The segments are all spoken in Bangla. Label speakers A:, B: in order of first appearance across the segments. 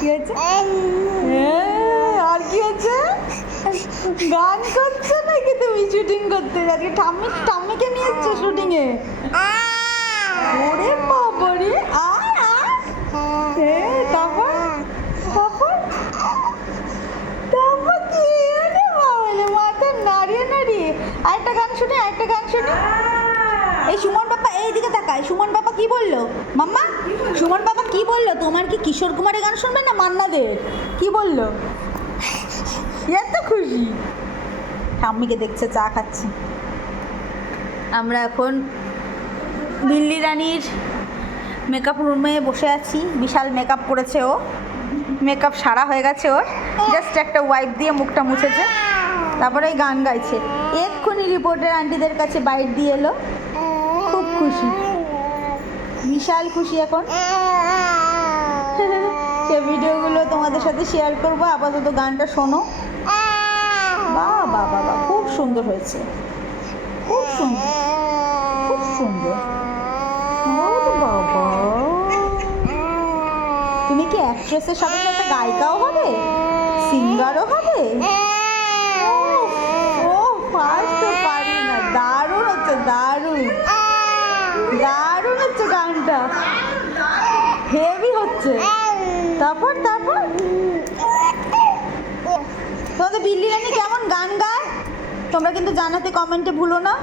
A: কি হয়েছে? আর কি হচ্ছে গান করছ নাকি তুমি শুটিং করতে? আজকে ঠাম্মি ঠাম্মিকে নিয়ে এসছো শুটিং এ? ওরে বাবারে এ, তারপর? তারপর? তারপর কি? রে বাবালে মাথা নাড়িয়ে নাড়িয়ে। আরেকটা গান শুনি আরেকটা গান শুনি। এই সুমন বাবা এইদিকে তাকায়। সুমন বাবা কি বলল? মাম্মা? সুমন বাবা কি বলল? তোমার কি কিশোর কুমারের গান শুনবে না মান্না দে কি বলল? এত খুশি। ঠাম্মিকে দেখছে, চা খাচ্ছি। আমরা এখন দিল্লি রানীর মেকআপ রুমে বসে আছি। বিশাল মেকআপ করেছে ও। মেকআপ সারা হয়ে গেছে ওর। জাস্ট একটা ওয়াইপ দিয়ে মুখটা মুছেছে। তারপরে গান গাইছে। এক্ষুনি রিপোর্টার আন্টিদের কাছে বাইট দিয়ে এলো। খুব খুশি। বিশাল খুশি এখন। সে ভিডিওগুলো তোমাদের সাথে শেয়ার করব। আপাতত গানটা শোনো। বা বা বা খুব সুন্দর হয়েছে। খুব সুন্দর। খুব সুন্দর। তুমি কি অ্যাক্ট্রেসের সাথে সাথে গায়িকাও হবে? সিঙ্গারও হবে ও ফার্স্ট তো পারি না দারুণ হচ্ছে দারুণ দারুণ হচ্ছে গানটা। হেভি হচ্ছে। তারপর তারপর? তোমাদের বিল্লি রানী কেমন গান গায়? তোমরা কিন্তু জানাতে কমেন্টে ভুলো না।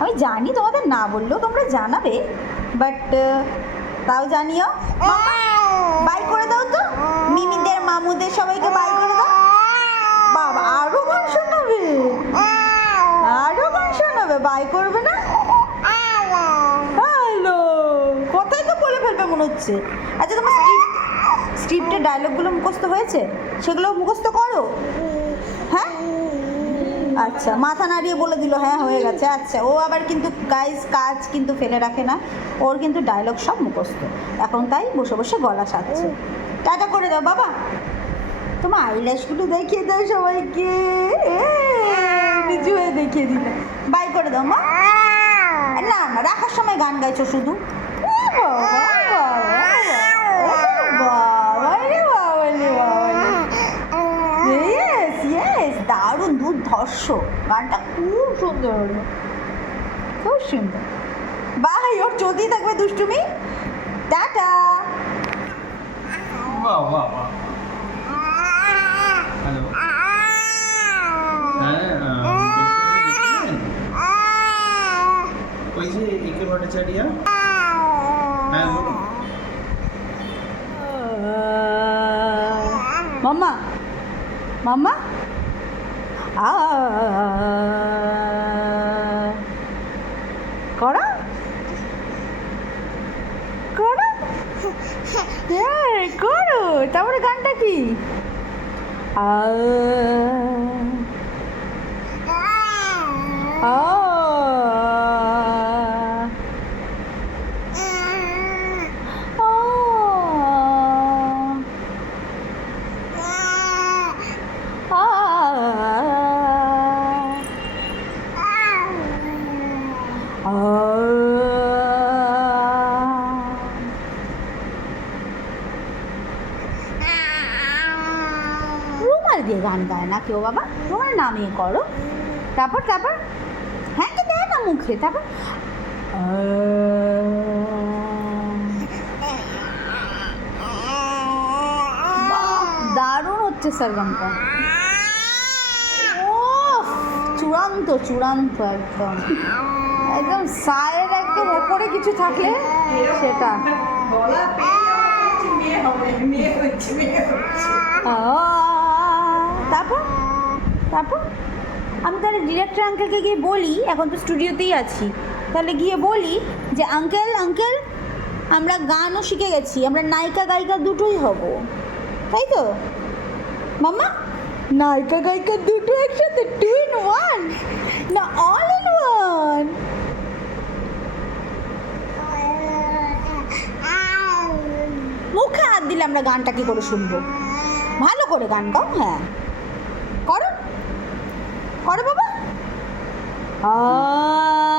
A: আমি জানি তোমাদের না বললেও তোমরা জানাবে বাট তাও জানিও। বাই করে দাও তো। মিমিদের, মামুদের সবাইকে বাই করে দাও বাবা আরও গান শোনাবে আরও গান শোনাবে বাই করবে না হ্যালো কোথায় তো বলে ফেলবে মনে হচ্ছে। আচ্ছা তোমার স্ক্রিপ্ট স্ক্রিপ্টের ডায়লগগুলো মুখস্থ হয়েছে? সেগুলো মুখস্থ করো। হ্যাঁ? আচ্ছা মাথা নাড়িয়ে বলে দিল হ্যাঁ হয়ে গেছে। আচ্ছা ও আবার কিন্তু গাইজ কাজ কিন্তু ফেলে রাখে না। ওর কিন্তু ডায়লগ সব মুখস্থ। এখন তাই বসে বসে গলা সাজছে টাটা করে দাও বাবা। তোমার আইল্যাশগুলো দেখিয়ে দাও সবাইকে। হয়ে দেখিয়ে দিল। বাই করে দাও মা। না না রাখার সময় গান গাইছো শুধু। বাবা, বাবা রে বাবা রে বাবা রে। ইয়েস ইয়েস দারুণ দুর্ধর্ষ গানটা খুব সুন্দর হলো। খুব সুন্দর। বাই ওর চলতেই থাকবে দুষ্টুমি। টাটা।
B: বাহ বাহ বাহ। হ্যালো হ্যাঁ ওই যে একে ভট্টাচার্য হ্যাঁ
A: মাম্মা মাম্মা? আ করা? করো? হ্যাঁ করো। তারপরে গানটা কি? আ আ গান গায় না কেউ বাবা। রুমাল নামিয়ে করো। তারপর তারপর হ্যাঁ কি দেয় না মুখে। তারপর দারুণ হচ্ছে স্যার গানটা। চূড়ান্ত চূড়ান্ত একদম। একদম সায়ের একদম ওপরে কিছু থাকলে সেটা। আহ, তারপর? তারপর? আমি তাহলে ডিরেক্টর আঙ্কেলকে গিয়ে বলি, এখন তো স্টুডিওতেই আছি। তাহলে গিয়ে বলি যে, আঙ্কেল আঙ্কেল, আমরা গানও শিখে গেছি, আমরা নায়িকা, গায়িকা দুটোই হব। তাই তো? মাম্মা? নায়িকা, গায়িকা দুটো একসাথে? টু ইন ওয়ান না অল ইন ওয়ান মুখে হাত দিলে আমরা গানটা কি করে শুনব? ভালো করে গান গাও হ্যাঁ। করো। করো বাবা। আ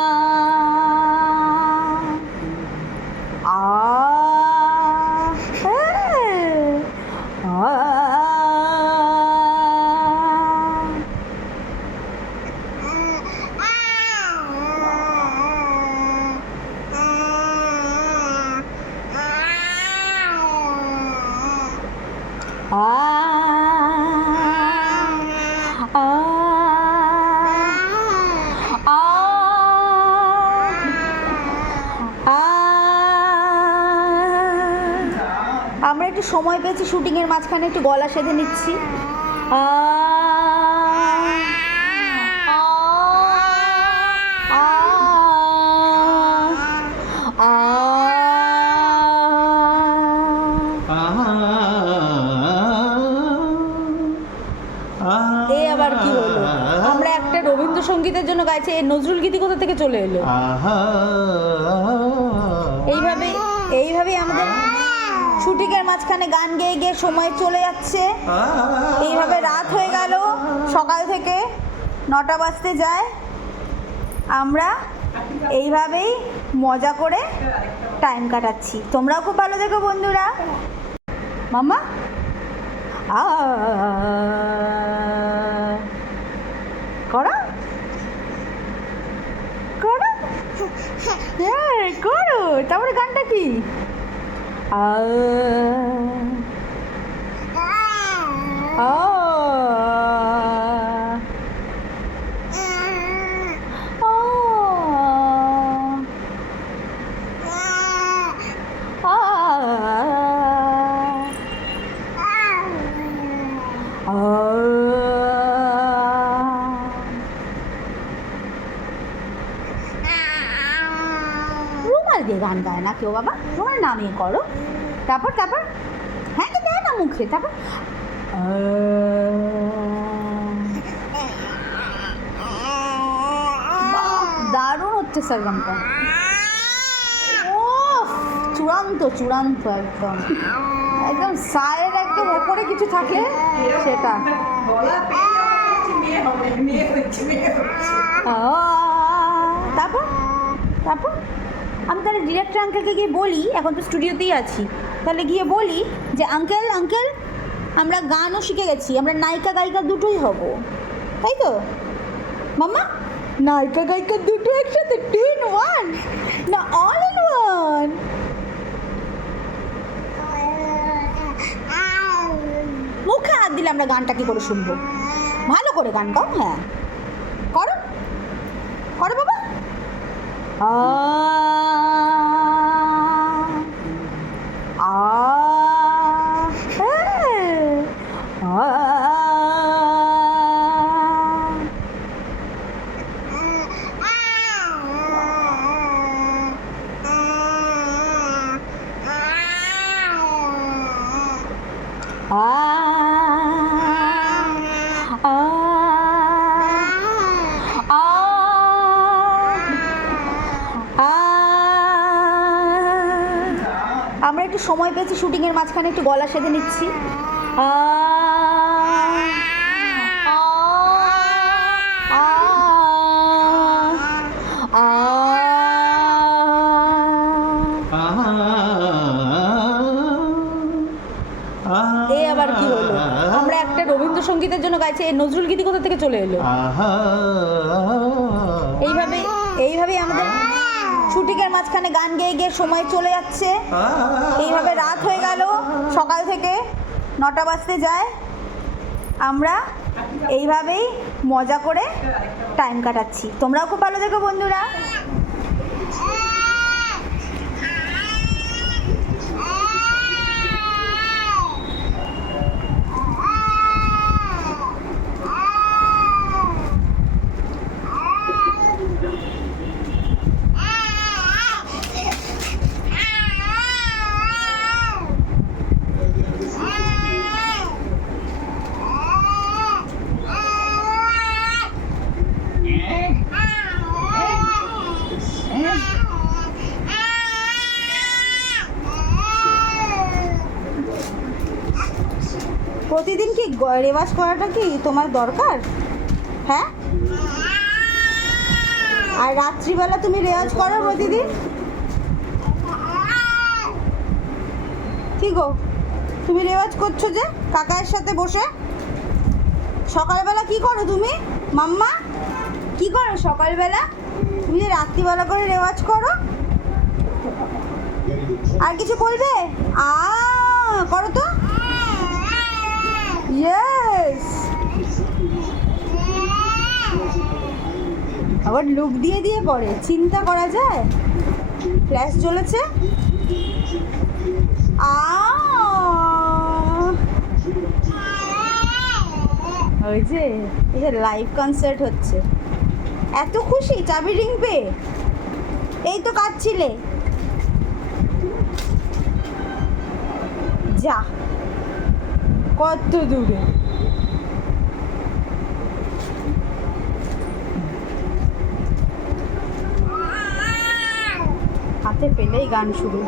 A: একটু সময় পেয়েছি শুটিংয়ের মাঝখানে একটু গলা সেধে নিচ্ছি আবার কি আমরা একটা রবীন্দ্রসঙ্গীতের জন্য গাইছি এই নজরুল গীতি কোথা থেকে চলে এলো এইভাবে শুটিংয়ের মাঝখানে গান গেয়ে গিয়ে সময় চলে যাচ্ছে। এইভাবে রাত হয়ে গেল। সকাল থেকে নটা বাজতে যায়। আমরা এইভাবেই মজা করে টাইম কাটাচ্ছি। তোমরাও খুব ভালো দেখো বন্ধুরা। মাম্মা? আ, করো। করো। হ্যাঁ করো। তারপরে গানটা কি? เออโอ้โอ้โอ้เออรู้มาเดี๋ยวกันกันนะคิวบ้าบ้า নামিয়ে করো। তারপর তারপর হ্যাঁ তো দেয় না মুখে। তারপর দারুণ হচ্ছে স্যার গানটা। ও চূড়ান্ত চূড়ান্ত একদম। একদম সায়ের একদম ওপরে কিছু থাকে সেটা। তারপর তারপর? আমি তাহলে ডিরেক্টর আঙ্কেলকে গিয়ে বলি, এখন তো স্টুডিওতেই আছি। তাহলে গিয়ে বলি যে আঙ্কেল আঙ্কেল আমরা গানও শিখে গেছি, আমরা নায়িকা, গায়িকা দুটোই হব। তাই তো? মাম্মা? নায়িকা, গায়িকা দুটো একসাথে টু ইন ওয়ান না অল ইন ওয়ান মুখে হাত দিলে আমরা গানটা কি করে শুনব? ভালো করে গান গাও হ্যাঁ। করো। করো বাবা। আ একটু সময় পেয়েছি শুটিংয়ের মাঝখানে একটু গলা সেধে নিচ্ছি। আবার কি হলো? আমরা একটা রবীন্দ্রসঙ্গীতের জন্য গাইছি এই নজরুল গীতি কোথা থেকে চলে এলো? এইভাবে মাঝখানে গান গেয়ে গিয়ে সময় চলে যাচ্ছে। এইভাবে রাত হয়ে গেল। সকাল থেকে নটা বাজতে যায়। আমরা এইভাবেই মজা করে টাইম কাটাচ্ছি। তোমরাও খুব ভালো দেখো বন্ধুরা। রেওয়াজ করাটা কি তোমার দরকার? হ্যাঁ? আর রাত্রিবেলা তুমি রেওয়াজ করো প্রতিদিন কি গো? তুমি রেওয়াজ করছ যে কাকায়ের সাথে বসে? সকালবেলা কি করো তুমি? মাম্মা? কি করো সকালবেলা? তুমি যে রাত্রিবেলা করে রেওয়াজ করো? আর কিছু বলবে? আ, করো তো। ইয়েস আবার লুক দিয়ে দিয়ে পড়ে চিন্তা করা যায়? ফ্ল্যাশ জ্বলেছে ওই যে, এই লাইভ কনসার্ট হচ্ছে। এত খুশি, চাবি রিং পেয়ে? এই তো কাঁদছিলে। যা। কত দূরে? হাতে পেলেই গান শুরু।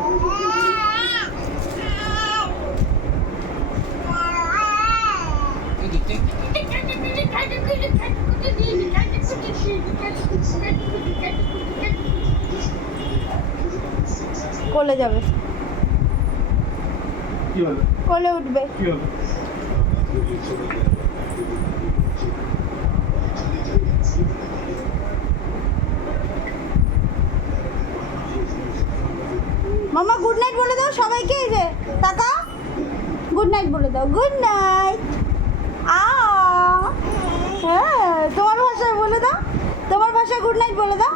A: কোলে যাবে। কোলে উঠবে।
B: কি হলো?
A: মামা গুড নাইট বলে দাও সবাইকে যে। টাকা গুড নাইট বলে দাও। গুড নাইট আ। হ্যাঁ তোমার ভাষায় বলে দাও। তোমার ভাষায় গুড নাইট বলে দাও।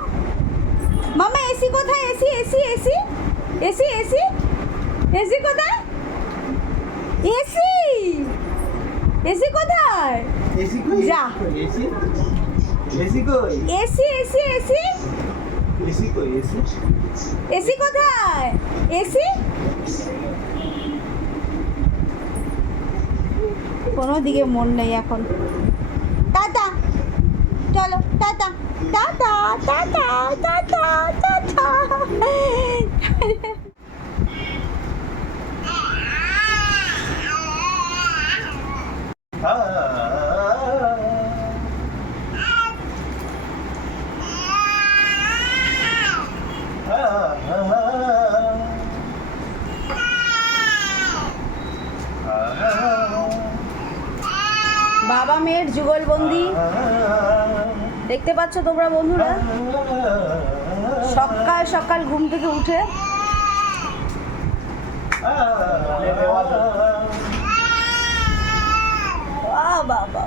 A: মামা, এসি কোথায়? AC AC AC? AC AC? AC কোথায়? এসি? এসি কোথায়?
B: এসি কই?
A: যা।
B: এসি? এসি কই?
A: AC AC AC?
B: এসি কই? এসি?
A: এসি কোথায়? এসি? কোনো দিকে মন নেই এখন। টাটা। চলো tata. Tata tata tata tata মেয়ের যুগলবন্দি। দেখতে পাচ্ছ তোমরা বন্ধুরা? সকাল সকাল ঘুম থেকে উঠে বাবা।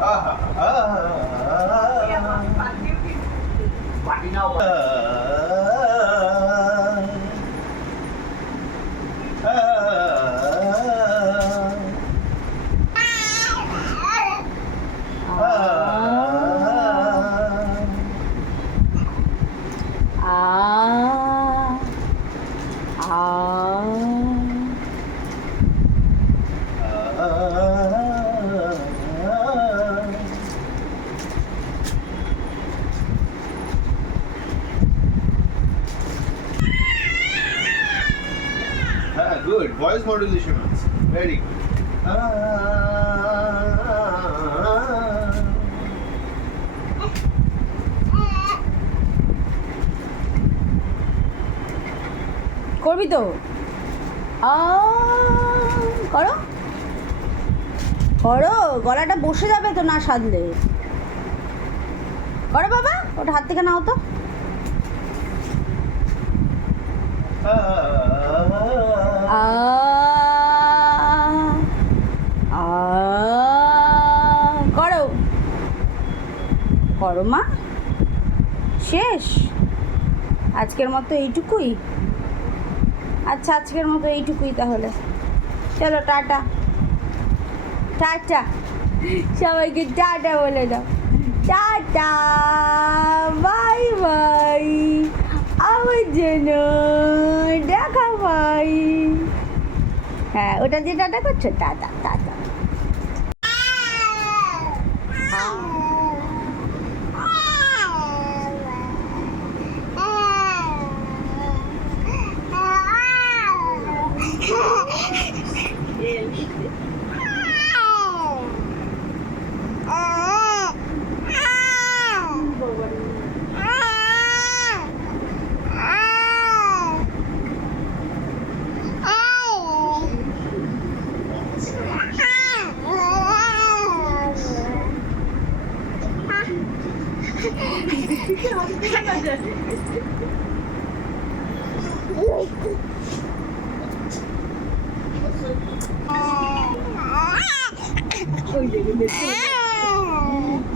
B: Also. Very good. Ah.
A: করবি তো করো করো, গলাটা বসে যাবে তো না সাধলে করো বাবা, ওটা হাত থেকে নাও তো আ করো, মা। শেষ। আজকের মতো এইটুকুই। আচ্ছা আজকের মতো এইটুকুই তাহলে। চলো, টাটা। টাটা। সবাইকে টাটা বলে দাও। টাটা। Bye bye. আমার জন্য দেখা ভাই হ্যাঁ ওটা দিয়ে টাটা করছ? Tata tata.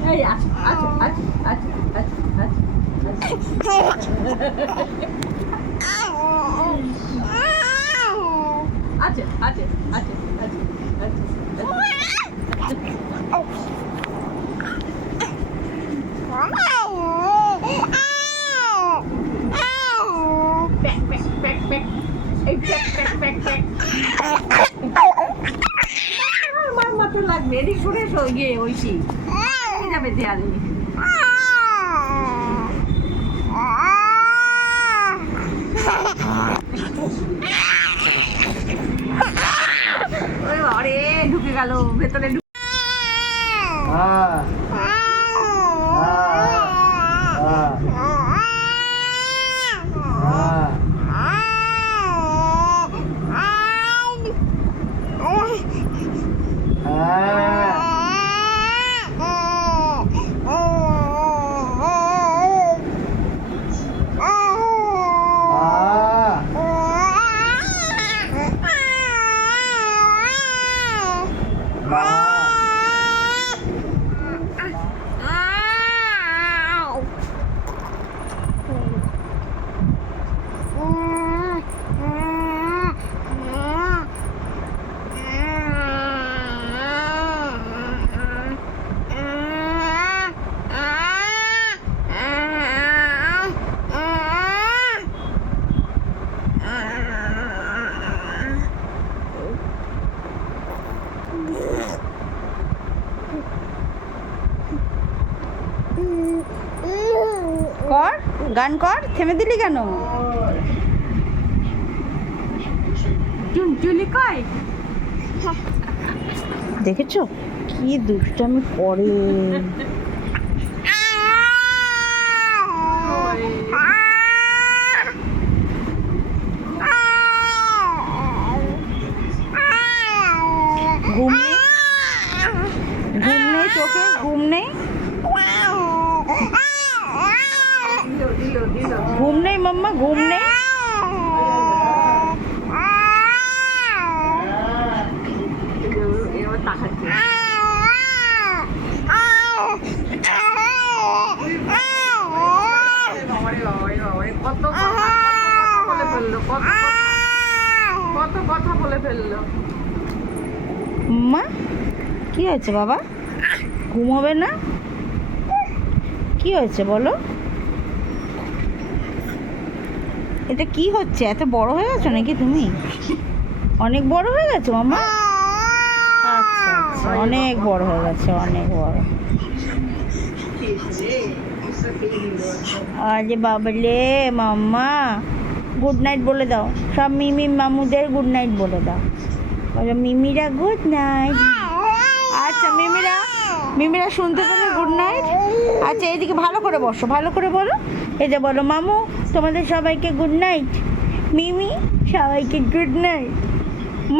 A: 야야 아주 아주 아주 아주
C: 아주 아주 গিয়ে ঐশী যাবে দেয়ালে ঢুকে গেল ভেতরে
A: গান কর থেমে দিলি কেন? দেখেছ? কি দুষ্টামি করে ঘুম নেই ঘুম নেই চোখে ঘুম নেই
C: দিল দিল দিল
A: ঘুম নেই মাম্মা ঘুম নেই
C: এবার তাকাচ্ছে বাবারে বাবারে বাবারে কত কথা কত কথা বলে ফেলল কত কথা কত কথা বলে ফেলল
A: মা কি হয়েছে বাবা? ঘুমোবে না? কি হয়েছে বলো? এটা কি হচ্ছে? এত বড় হয়ে গেছো নাকি তুমি? অনেক বড় হয়ে গেছো মামা? আচ্ছা আচ্ছা অনেক বড় হয়ে গেছে, অনেক বড়। আরে বাবলে, মাম্মা গুড নাইট বলে দাও। সব মিমি মামুদের গুড নাইট বলে দাও। মিমিরা গুড নাইট মিমিরা শুনতে পাবে গুড নাইট আচ্ছা এদিকে ভালো করে বসো, ভালো করে বলো। এই যে বলো, মামু, তোমাদের সবাইকে গুড নাইট মিমি, সবাইকে গুড নাইট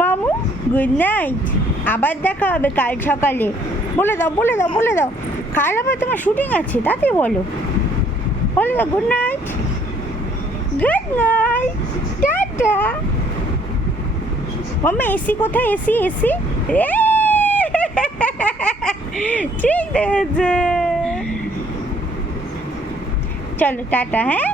A: মামু গুড নাইট আবার দেখা হবে কাল সকালে। বলে দাও বলে দাও বলে দাও। কাল আবার তোমার শুটিং আছে তাতে বলো। বলে দাও good night good night tata. মাম্মা, এসি কোথায়? AC AC? ঠিক আছে চলো টাটা হ্যাঁ